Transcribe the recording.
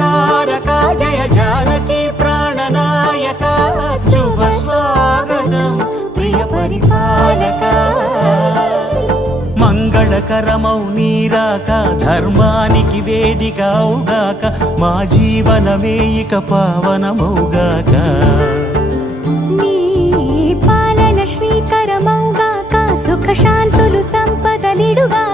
సంహారక జయ జానకి ప్రాణనాయక శుభ స్వాగతం ప్రియ పరిపాలక మంగళకరమౌ నీరాక ధర్మానికి వేదిక అవుగాక మా జీవనమే ఇక పావనమౌగాక నీ పాలన శ్రీకరమౌగాక సుఖ శాంతులు సంపదలిడుగా